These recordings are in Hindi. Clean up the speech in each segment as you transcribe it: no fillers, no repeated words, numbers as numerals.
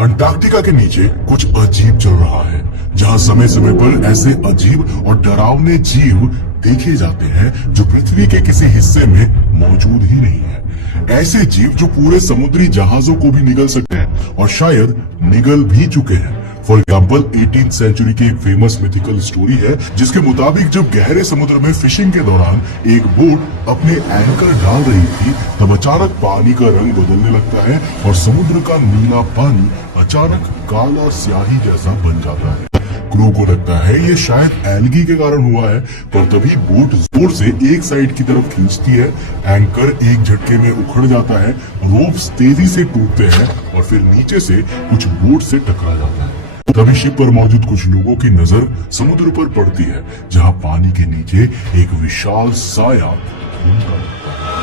अंटार्कटिका के नीचे कुछ अजीब चल रहा है, जहां समय समय पर ऐसे अजीब और डरावने जीव देखे जाते हैं जो पृथ्वी के किसी हिस्से में मौजूद ही नहीं है। ऐसे जीव जो पूरे समुद्री जहाजों को भी निगल सकते हैं और शायद निगल भी चुके हैं। फॉर एग्जाम्पल 18th सेंचुरी की एक फेमस मिथिकल स्टोरी है, जिसके मुताबिक जब गहरे समुद्र में फिशिंग के दौरान एक बोट अपने एंकर डाल रही थी, तब अचानक पानी का रंग बदलने लगता है और समुद्र का नीला पानी अचानक काला स्याही जैसा बन जाता है। क्रू को लगता है ये शायद एल्गी के कारण हुआ है, पर तभी बोट जोर से एक साइड की तरफ खींचती है, एंकर एक झटके में उखड़ जाता है, रोप्स तेजी से टूटते हैं और फिर नीचे से कुछ बोट से टकरा जाता है। तभी शिप पर मौजूद कुछ लोगों की नजर समुद्र पर पड़ती है, जहां पानी के नीचे एक विशाल साया घूमता रहता है।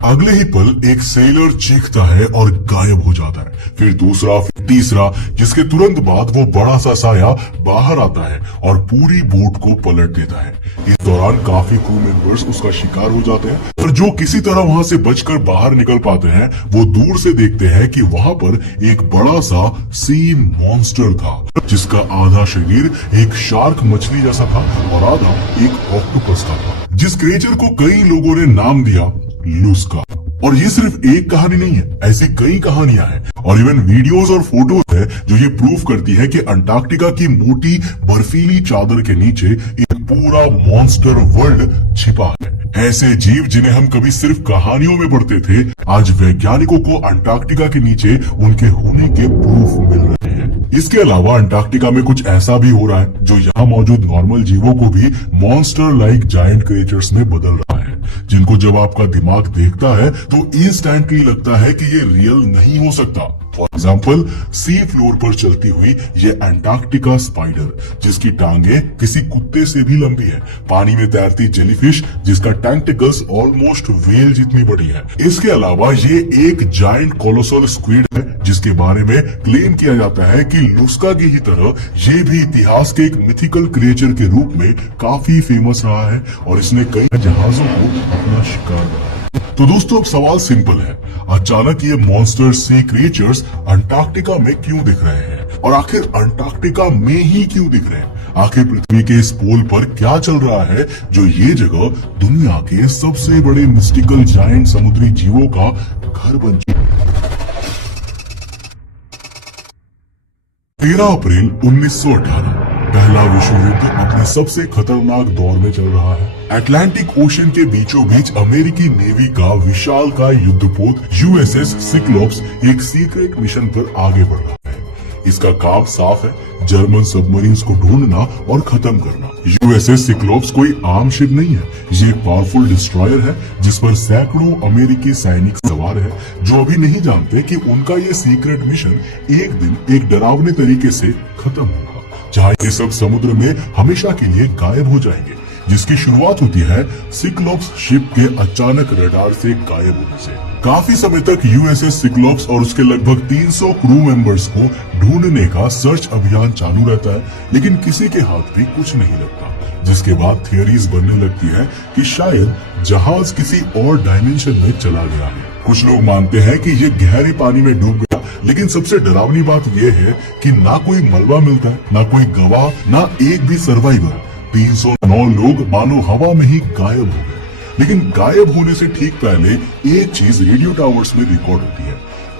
अगले ही पल एक सेलर चीखता है और गायब हो जाता है। फिर दूसरा, फिर तीसरा, जिसके तुरंत बाद वो बड़ा सा साया बाहर आता है और पूरी बोट को पलट देता है। इस दौरान काफी क्रू मेंबर्स उसका शिकार हो जाते हैं, और जो किसी तरह वहां से बचकर बाहर निकल पाते हैं, वो दूर से देखते हैं कि वहां पर एक बड़ा सा सी मॉन्स्टर था, जिसका आधा शरीर एक शार्क मछली जैसा था और आधा एक ऑक्टोपस का था, जिस क्रिएचर को कई लोगों ने नाम दिया लुस्का। और ये सिर्फ एक कहानी नहीं है, ऐसी कई कहानियां हैं और इवन वीडियोस और फोटोज है जो ये प्रूव करती है कि अंटार्कटिका की मोटी बर्फीली चादर के नीचे एक पूरा मॉन्स्टर वर्ल्ड छिपा है। ऐसे जीव जिन्हें हम कभी सिर्फ कहानियों में पढ़ते थे, आज वैज्ञानिकों को अंटार्कटिका के नीचे उनके होने के प्रूफ मिल रहे हैं। इसके अलावा अंटार्कटिका में कुछ ऐसा भी हो रहा है जो यहाँ मौजूद नॉर्मल जीवों को भी मॉन्स्टर लाइक जायंट क्रिएचर्स में बदल रहा है, जिनको जब आपका दिमाग देखता है तो इंस्टेंटली लगता है कि ये रियल नहीं हो सकता। फॉर एग्जाम्पल, सी फ्लोर पर चलती हुई ये अंटार्कटिका स्पाइडर, जिसकी टांगे किसी कुत्ते से भी लंबी है, पानी में तैरती जेलीफिश जिसका टेंटिकल्स ऑलमोस्ट व्हेल जितनी बड़ी है। इसके अलावा ये एक जायंट कोलोसल स्क्विड है, जिसके बारे में क्लेम किया जाता है कि लुस्का की ही तरह ये भी इतिहास के एक मिथिकल क्रिएचर के रूप में काफी फेमस रहा है और इसने कई जहाजों को अपना शिकार बनाया। तो दोस्तों, अब सवाल सिंपल है, अचानक ये मॉन्स्टर सी क्रिएचर्स अंटार्कटिका में क्यों दिख रहे हैं, और आखिर अंटार्कटिका में ही क्यों दिख रहे हैं? आखिर पृथ्वी के इस पोल पर क्या चल रहा है जो ये जगह दुनिया के सबसे बड़े मिस्टिकल जायंट समुद्री जीवों का घर बन चुकी है? 13 अप्रैल 1918 पहला विश्व युद्ध अपने सबसे खतरनाक दौर में चल रहा है। अटलांटिक ओशन के बीचों बीच अमेरिकी नेवी का विशाल का युद्धपोत यूएसएस सिक्लोप्स एक सीक्रेट मिशन पर आगे बढ़ रहा है। इसका काम साफ है, जर्मन सबमरीन्स को ढूंढना और खत्म करना। यूएसएस सिक्लोप्स कोई आम शिप नहीं है, ये एक पावरफुल डिस्ट्रॉयर है जिस पर सैकड़ों अमेरिकी सैनिक सवार है, जो अभी नहीं जानते कि उनका ये सीक्रेट मिशन एक दिन एक डरावने तरीके से खत्म होगा, जहाँ ये सब समुद्र में हमेशा के लिए गायब हो जाएंगे, जिसकी शुरुआत होती है सिक्लोप्स शिप के अचानक रडार से गायब होने से। काफी समय तक यूएसएस सिक्लोप्स और उसके लगभग 300 क्रू मेंबर्स को ढूंढने का सर्च अभियान चालू रहता है, लेकिन किसी के हाथ भी कुछ नहीं लगता, जिसके बाद थियरीज बनने लगती है कि शायद जहाज किसी और डायमेंशन में चला गया है। कुछ लोग मानते हैं कि ये गहरे पानी में डूब गया, लेकिन सबसे डरावनी बात यह है कि ना कोई मलबा मिलता है, ना कोई गवाह, ना एक भी सर्वाइवर। 309 लोग मानो हवा में ही गायब हो गए। लेकिन गायब होने से ठीक पहले एक चीज रेडियो टावर्स में रिकॉर्ड होती है,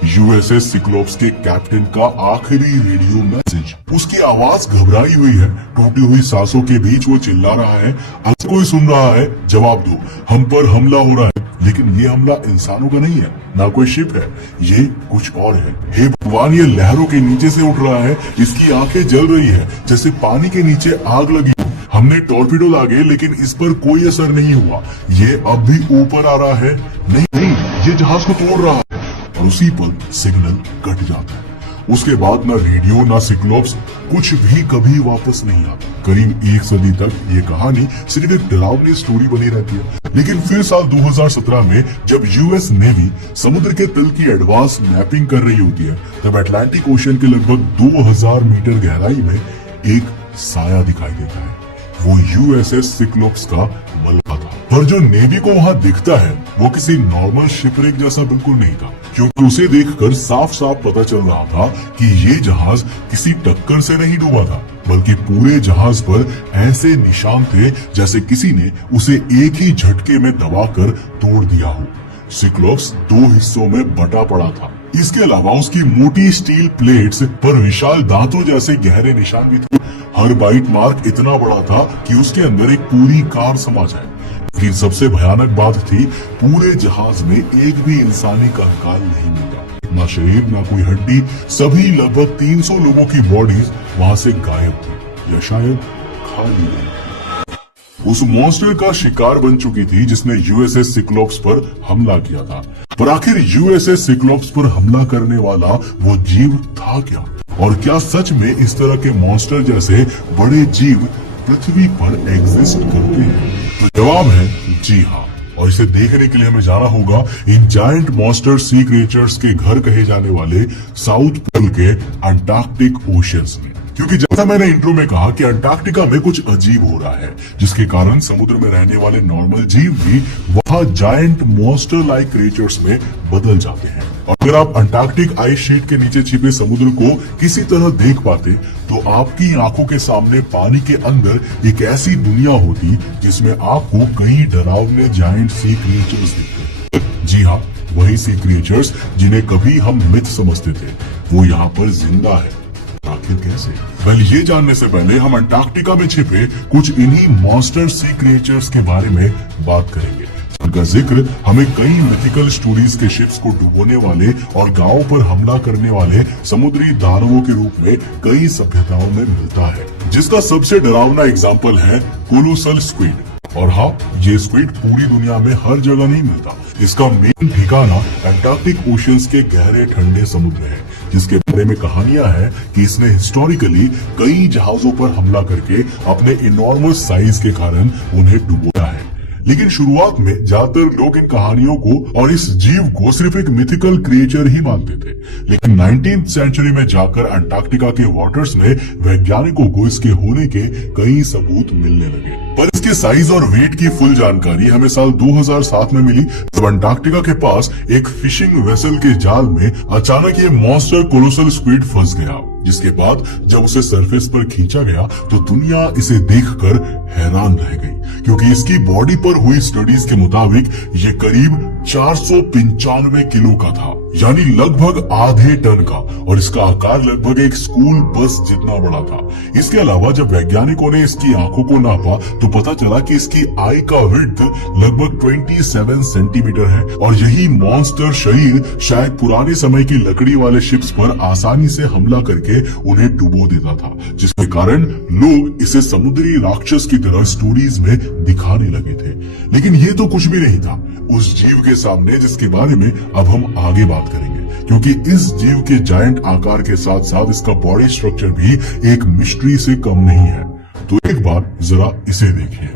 यूएसएस सिक्लोप्स के कैप्टन का आखिरी रेडियो मैसेज। उसकी आवाज घबराई हुई है, टूटी हुई सांसों के बीच वो चिल्ला रहा है, अगर कोई सुन रहा है जवाब दो, हम पर हमला हो रहा है। लेकिन ये हमला इंसानों का नहीं है, ना कोई शिप है, ये कुछ और है। हे भगवान, ये लहरों के नीचे से उठ रहा है, इसकी आंखें जल रही है जैसे पानी के नीचे आग लगी। हमने टॉर्पीडो दागे लेकिन इस पर कोई असर नहीं हुआ, ये अब भी ऊपर आ रहा है। नहीं, ये जहाज को तोड़ रहा है। और उसी पर सिग्नल कट जाता है। उसके बाद ना रेडियो ना सिक्लोप्स कुछ भी कभी वापस नहीं आता। करीब एक सदी तक ये कहानी सिर्फ एक डरावनी स्टोरी बनी रहती है। लेकिन फिर साल 2017 में जब यूएस नेवी समुद्र के तल की एडवांस मैपिंग कर रही होती है, तब अटलांटिक ओशन के लगभग 2000 मीटर गहराई में एक साया दिखाई देता है। वो यूएसएस सिक्लोप्स का मलबा था, पर जो नेवी को वहाँ दिखता है वो किसी नॉर्मल शिपरेक जैसा बिल्कुल नहीं था। क्योंकि उसे देखकर साफ साफ पता चल रहा था कि ये जहाज किसी टक्कर से नहीं डूबा था, बल्कि पूरे जहाज पर ऐसे निशान थे जैसे किसी ने उसे एक ही झटके में दबाकर तोड़ दिया हो। सिक्लोप्स दो हिस्सों में बटा पड़ा था। इसके अलावा उसकी मोटी स्टील प्लेट्स पर विशाल दांतों जैसे गहरे निशान भी थे। हर बाइट मार्क इतना बड़ा था कि उसके अंदर एक पूरी कार समा जाए। लेकिन सबसे भयानक बात थी, पूरे जहाज में एक भी इंसानी कंकाल नहीं मिला, ना शरीर ना कोई हड्डी। सभी लगभग 300 लोगों की बॉडीज वहां से गायब थी या शायद खा ली गई। उस मॉन्स्टर का शिकार बन चुकी थी जिसने यूएसएस सिक्लोप्स पर हमला किया था। पर आखिर यूएसएस सिक्लोप्स पर हमला करने वाला वो जीव था क्या? और क्या सच में इस तरह के मॉन्स्टर जैसे बड़े जीव पृथ्वी पर एग्जिस्ट करते हैं? तो जवाब है जी हाँ। और इसे देखने के लिए हमें जाना होगा इन जायंट मॉन्स्टर सी क्रिएचर्स के घर कहे जाने वाले साउथ पोल के अंटार्कटिक ओशियंस में। क्योंकि जैसा मैंने इंट्रो में कहा कि अंटार्कटिका में कुछ अजीब हो रहा है, जिसके कारण समुद्र में रहने वाले नॉर्मल जीव भी वहां जायंट मॉन्स्टर लाइक क्रिएचर्स में बदल जाते हैं। और अगर आप अंटार्कटिक आइस शीट के नीचे छिपे समुद्र को किसी तरह देख पाते तो आपकी आंखों के सामने पानी के अंदर एक ऐसी दुनिया होती जिसमें आपको कई डरावने जायंट सी क्रिएचर्स दिखते। जी हाँ, वही सी क्रिएचर्स जिन्हें कभी हम मिथ समझते थे, वो यहाँ पर जिंदा है। आखिर कैसे? वेल, ये जानने से पहले हम अंटार्कटिका में छिपे कुछ इन्हीं मॉन्स्टर सी क्रिएचर्स के बारे में बात करेंगे। उनका जिक्र हमें कई मिथिकल स्टोरीज के शिप्स को डुबोने वाले और गांवों पर हमला करने वाले समुद्री दानवों के रूप में कई सभ्यताओं में मिलता है, जिसका सबसे डरावना एग्जाम्पल है कोलोसल स्क्विड। और हाँ, ये स्क्विड पूरी दुनिया में हर जगह नहीं मिलता। इसका मेन ठिकाना अंटार्कटिक ओशियंस के गहरे ठंडे समुद्र है, जिसके बारे में कहानियां हैं कि इसने हिस्टोरिकली कई जहाजों पर हमला करके अपने इनॉर्मस साइज के कारण उन्हें डुबोया है। लेकिन शुरुआत में ज्यादातर लोग इन कहानियों को और इस जीव को सिर्फ एक मिथिकल क्रिएचर ही मानते थे। लेकिन 19th सेंचुरी में जाकर अंटार्कटिका के वाटर्स में वैज्ञानिकों को इसके होने के कई सबूत मिलने लगे। पर इसके साइज और वेट की फुल जानकारी हमें साल 2007 में मिली, जब अंटार्कटिका के पास एक फिशिंग वेसल के जाल में अचानक ये मॉन्स्टर कोलोसल स्क्विड फंस गया। जिसके बाद जब उसे सरफेस पर खींचा गया तो दुनिया इसे देखकर हैरान रह गई, क्योंकि इसकी बॉडी पर हुई स्टडीज के मुताबिक ये करीब 495 किलो का था, यानी लगभग आधे टन का, और इसका आकार लगभग एक स्कूल बस जितना बड़ा था। इसके अलावा जब वैज्ञानिकों ने इसकी आंखों को नापा तो पता चला कि इसकी आई का विड्थ लगभग 27 सेंटीमीटर है, और यही मॉन्स्टर शरीर शायद पुराने समय की लकड़ी वाले शिप्स पर आसानी से हमला करके उन्हें डुबो देता था, जिसके कारण लोग इसे समुद्री राक्षस की तरह स्टोरीज में दिखाने लगे थे। लेकिन ये तो कुछ भी नहीं था उस जीव के सामने जिसके बारे में अब हम आगे बात करेंगे, क्योंकि इस जीव के जायंट आकार के साथ साथ इसका बॉडी स्ट्रक्चर भी एक मिस्ट्री से कम नहीं है। तो एक बार जरा इसे देखिए।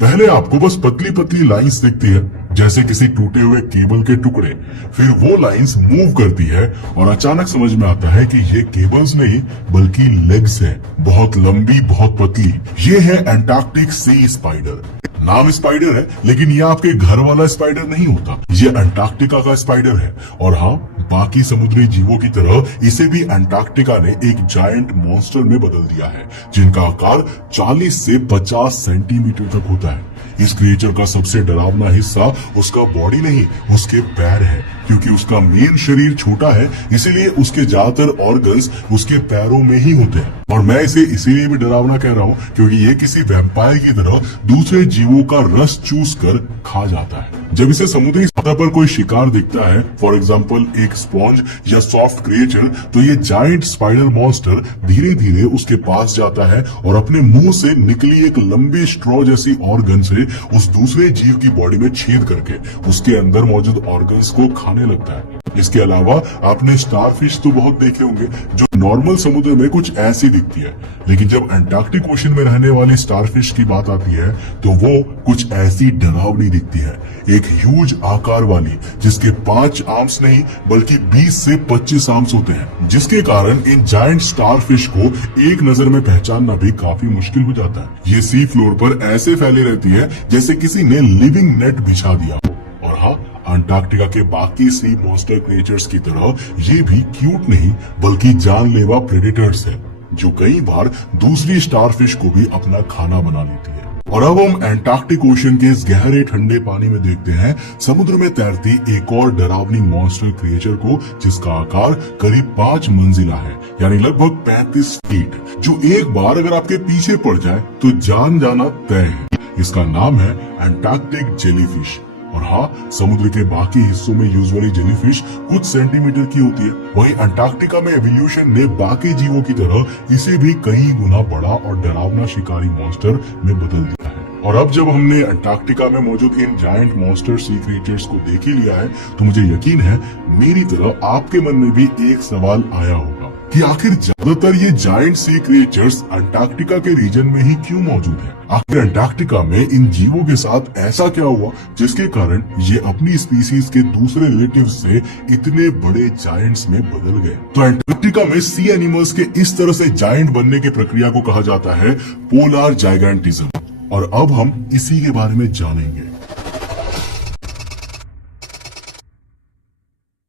पहले आपको बस पतली पतली लाइंस दिखती है, जैसे किसी टूटे हुए केबल के टुकड़े। फिर वो लाइंस मूव करती है और अचानक समझ में आता है कि ये केबल्स नहीं बल्कि लेग्स हैं, बहुत लंबी बहुत पतली। ये है अंटार्कटिक सी स्पाइडर। नाम स्पाइडर है, लेकिन ये आपके घर वाला स्पाइडर नहीं होता, ये अंटार्कटिका का स्पाइडर है। और हाँ, बाकी समुद्री जीवों की तरह इसे भी अंटार्कटिका ने एक जायंट मॉन्स्टर में बदल दिया है, जिनका आकार 40 से 50 सेंटीमीटर तक होता है। इस क्रिएचर का सबसे डरावना हिस्सा उसका बॉडी नहीं, उसके पैर है, क्योंकि उसका मेन शरीर छोटा है, इसीलिए उसके ज्यादातर ऑर्गन्स उसके पैरों में ही होते हैं। और मैं इसे इसीलिए भी डरावना कह रहा हूँ क्योंकि ये किसी वैम्पायर की तरह दूसरे जीवों का रस चूस कर खा जाता है। जब इसे समुद्री सतह पर कोई शिकार दिखता है, फॉर एग्जाम्पल एक स्पॉन्ज या सॉफ्ट क्रिएचर, तो ये जायंट स्पाइडर मॉन्स्टर धीरे धीरे उसके पास जाता है और अपने मुंह से निकली एक लंबी स्ट्रॉ जैसी ऑर्गन से उस दूसरे जीव की बॉडी में छेद करके उसके अंदर मौजूद ऑर्गन्स को खाने लगता है। इसके अलावा आपने स्टारफिश तो बहुत देखे होंगे जो नॉर्मल समुद्र में कुछ ऐसी दिखती है, लेकिन जब अंटार्कटिक ओशन में रहने वाली स्टारफिश की बात आती है तो वो कुछ ऐसी डरावनी दिखती है, एक ह्यूज आकार वाली, जिसके 5 आर्म्स नहीं बल्कि 20 से 25 आर्म्स होते हैं, जिसके कारण इन जायंट स्टारफिश को एक नजर में पहचानना भी काफी मुश्किल हो जाता है। ये सी फ्लोर पर ऐसे फैली रहती है जैसे किसी ने लिविंग नेट बिछा दिया हो। और हाँ, अंटार्कटिका के बाकी सी मॉन्स्टर क्रिएचर्स की तरह ये भी क्यूट नहीं बल्कि जानलेवा प्रेडेटर्स है, जो कई बार दूसरी स्टारफिश को भी अपना खाना बना लेती है। और अब हम एंटार्क्टिक ओशन के इस गहरे ठंडे पानी में देखते हैं समुद्र में तैरती एक और डरावनी मॉन्स्टर क्रिएचर को, जिसका आकार करीब 5 मंजिला है, यानी लगभग 35 फीट, जो एक बार अगर आपके पीछे पड़ जाए तो जान जाना तय है। इसका नाम है एंटार्क्टिक जेलीफिश। और हाँ, समुद्र के बाकी हिस्सों में यूजुअली जेलीफिश कुछ सेंटीमीटर की होती है, वहीं अंटार्कटिका में एवोल्यूशन ने बाकी जीवों की तरह इसे भी कई गुना बड़ा और डरावना शिकारी मॉन्स्टर में बदल दिया है। और अब जब हमने अंटार्कटिका में मौजूद इन जायंट मॉन्स्टर सी क्रिएचर्स को देख ही लिया है, तो मुझे यकीन है मेरी तरह आपके मन में भी एक सवाल आया होगा कि आखिर ज्यादातर ये जायंट सी क्रिएचर्स अंटार्कटिका के रीजन में ही क्यों मौजूद है। आखिर अंटार्कटिका में इन जीवों के साथ ऐसा क्या हुआ जिसके कारण ये अपनी स्पीसीज के दूसरे रिलेटिव्स से इतने बड़े जायंट्स में बदल गए। तो अंटार्कटिका में सी एनिमल्स के इस तरह से जायंट बनने की प्रक्रिया को कहा जाता है पोलर जाइगेंटिज्म, और अब हम इसी के बारे में जानेंगे।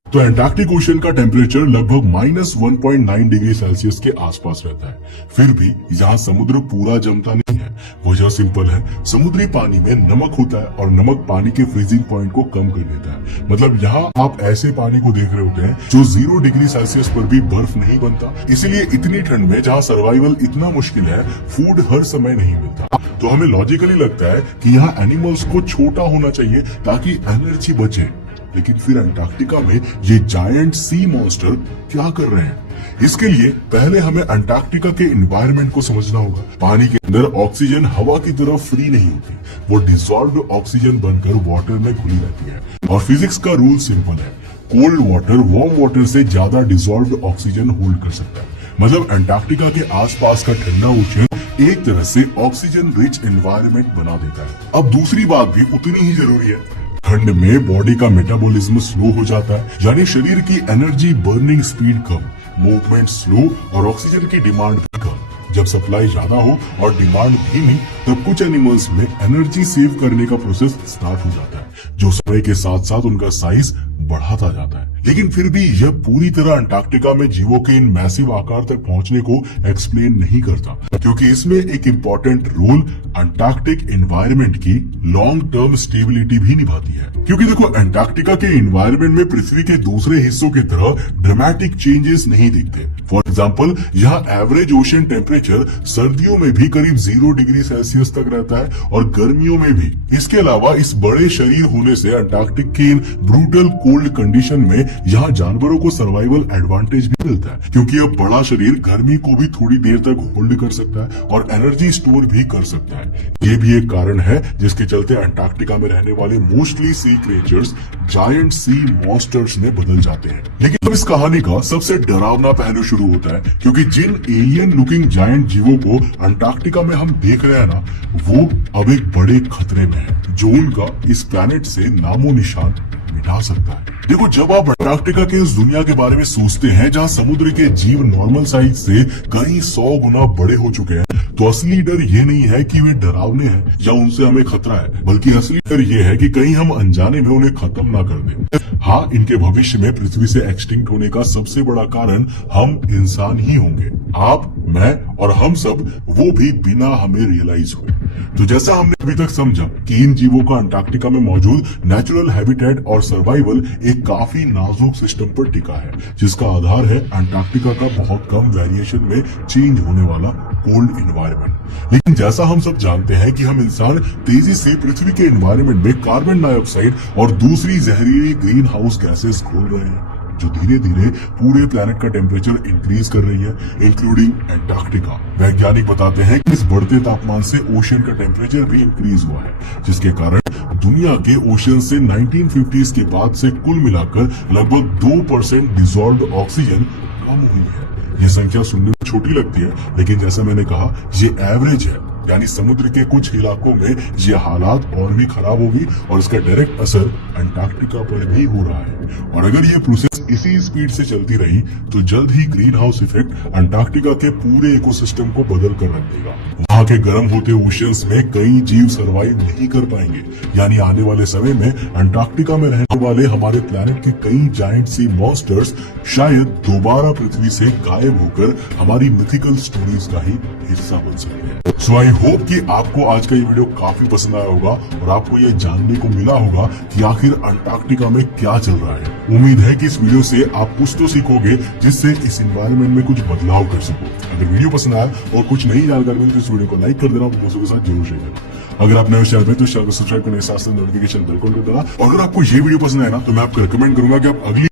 तो अंटार्कटिक ओशन का टेम्परेचर लगभग -1.9 डिग्री सेल्सियस के आसपास रहता है। फिर भी यहाँ समुद्र पूरा जमता नहीं है। वजह सिंपल है, समुद्री पानी में नमक होता है और नमक पानी के फ्रीजिंग पॉइंट को कम कर देता है। मतलब यहाँ आप ऐसे पानी को देख रहे होते हैं जो 0 डिग्री सेल्सियस पर भी बर्फ नहीं बनता। इसीलिए इतनी ठंड में जहाँ सर्वाइवल इतना मुश्किल है, फूड हर समय नहीं मिलता। तो हमें लॉजिकली लगता है कि यहाँ एनिमल्स को छोटा होना चाहिए ताकि एनर्जी बचे। लेकिन फिर अंटार्कटिका में ये जायंट सी मॉन्स्टर क्या कर रहे हैं? इसके लिए पहले हमें अंटार्कटिका के एनवायरनमेंट को समझना होगा। पानी के अंदर ऑक्सीजन हवा की तरह फ्री नहीं होती, वो डिसॉल्व्ड ऑक्सीजन बनकर वाटर में घुली रहती है। और फिजिक्स का रूल सिंपल है, कोल्ड वाटर वार्म वाटर से ज्यादा डिसॉल्व्ड ऑक्सीजन होल्ड कर सकता है। मतलब अंटार्कटिका के आसपास का ठंडा ओशन एक तरह से ऑक्सीजन रिच एनवायरनमेंट बना देता है। अब दूसरी बात भी उतनी ही जरूरी है, ठंड में बॉडी का मेटाबॉलिज्म स्लो हो जाता है, यानी शरीर की एनर्जी बर्निंग स्पीड कम, मूवमेंट स्लो और ऑक्सीजन की डिमांड भी कम। जब सप्लाई ज्यादा हो और डिमांड धीमी, तब कुछ एनिमल्स में एनर्जी सेव करने का प्रोसेस स्टार्ट हो जाता है, जो समय के साथ साथ उनका साइज बढ़ाता जाता है। लेकिन फिर भी यह पूरी तरह अंटार्कटिका में जीवों के इन मैसिव आकार तक पहुंचने को एक्सप्लेन नहीं करता, क्योंकि इसमें एक इम्पोर्टेंट रोल अंटार्कटिक एनवायरनमेंट की लॉन्ग टर्म स्टेबिलिटी भी निभाती है। क्योंकि देखो, अंटार्कटिका के एनवायरनमेंट में पृथ्वी के दूसरे हिस्सों की तरह ड्रामेटिक चेंजेस नहीं दिखते। फॉर एग्जाम्पल, यहाँ एवरेज ओशन टेम्परेचर सर्दियों में भी करीब 0 डिग्री सेल्सियस तक रहता है और गर्मियों में भी। इसके अलावा इस बड़े शरीर होने से अंटार्कटिक के इन ब्रूटल कोल्ड कंडीशन में यहाँ जानवरों को सर्वाइवल एडवांटेज भी मिलता है, क्योंकि अब बड़ा शरीर गर्मी को भी थोड़ी देर तक होल्ड कर सकता है और एनर्जी स्टोर भी कर सकता है। ये भी एक कारण है जिसके चलते अंटार्कटिका में रहने वाले मोस्टली सी क्रिएचर्स जायंट सी मॉन्स्टर्स में बदल जाते हैं। लेकिन अब इस कहानी का सबसे डरावना पहलू शुरू होता है, क्योंकि जिन एलियन लुकिंग जायंट जीवों को अंटार्कटिका में हम देख रहे हैं ना, वो अब एक बड़े खतरे में है, जो उनका इस प्लैनेट से नामो निशान मिटा सकता है। देखो, जब आप अंटार्कटिका के उस दुनिया के बारे में सोचते हैं जहाँ समुद्र के जीव नॉर्मल साइज से कई 100 गुना बड़े हो चुके हैं, तो असली डर ये नहीं है कि वे डरावने हैं या उनसे हमें खतरा है, बल्कि असली डर ये है कि कहीं हम अनजाने में उन्हें खत्म ना कर दें। हाँ, इनके भविष्य में पृथ्वी से एक्सटिंक्ट होने का सबसे बड़ा कारण हम इंसान ही होंगे, आप, मैं और हम सब, वो भी बिना हमें रियलाइज हुए। तो जैसा हमने अभी तक समझा कि इन जीवों का अंटार्कटिका में मौजूद नेचुरल हैबिटेट और सर्वाइवल एक काफी नाजुक सिस्टम पर टिका है, जिसका आधार है अंटार्कटिका का बहुत कम वेरिएशन में चेंज होने वाला कोल्ड एनवायरनमेंट। लेकिन जैसा हम सब जानते हैं कि हम इंसान तेजी से पृथ्वी के एनवायरनमेंट में कार्बन डाइऑक्साइड और दूसरी जहरीली ग्रीन हाउस गैसेस खोल रहे हैं, जो धीरे धीरे पूरे प्लैनेट का टेम्परेचर इंक्रीज कर रही है, इंक्लूडिंग अंटार्कटिका। वैज्ञानिक बताते हैं कि इस बढ़ते तापमान से ओशन का टेम्परेचर भी इंक्रीज हुआ है, जिसके कारण दुनिया के ओशन से 1950s के बाद से कुल मिलाकर लगभग 2% डिसॉल्व्ड ऑक्सीजन कम हुई है। ये संख्या सुनने में छोटी लगती है, लेकिन जैसा मैंने कहा, ये एवरेज है, यानी समुद्र के कुछ इलाकों में ये हालात और भी खराब होगी और इसका डायरेक्ट असर अंटार्कटिका पर भी हो रहा है। और अगर ये प्रोसेस इसी स्पीड से चलती रही तो जल्द ही ग्रीन हाउस इफेक्ट अंटार्कटिका के पूरे इकोसिस्टम को बदल कर रख देगा। वहाँ वहां के गर्म होते ओशियंस में कई जीव सरवाइव नहीं कर पाएंगे। यानी आने वाले समय में अंटार्कटिका में रहने वाले हमारे प्लेनेट के कई जायंट सी मॉन्स्टर्स शायद दोबारा पृथ्वी से गायब होकर हमारी मिथिकल स्टोरीज का ही हिस्सा बन सकते हैं। सो आई होप कि आपको आज का ये वीडियो काफी पसंद आया होगा और आपको ये जानने को मिला होगा कि आखिर अंटार्कटिका में क्या चल रहा है। उम्मीद है कि इस वीडियो से आप कुछ तो सीखोगे जिससे इस एनवायरनमेंट में कुछ बदलाव कर सको। अगर वीडियो पसंद आया और कुछ नई जानकारी मिली तो इस वीडियो को लाइक कर देना और दोस्तों के साथ जरूर शेयर करना। अगर आप नए चैनल में तो चैनल को सब्सक्राइब करने के साथ नोटिफिकेशन बेल कॉल कर देना। और अगर आपको ये वीडियो पसंद आया ना तो मैं आपको रिकमेंड करूंगा कि आप अगली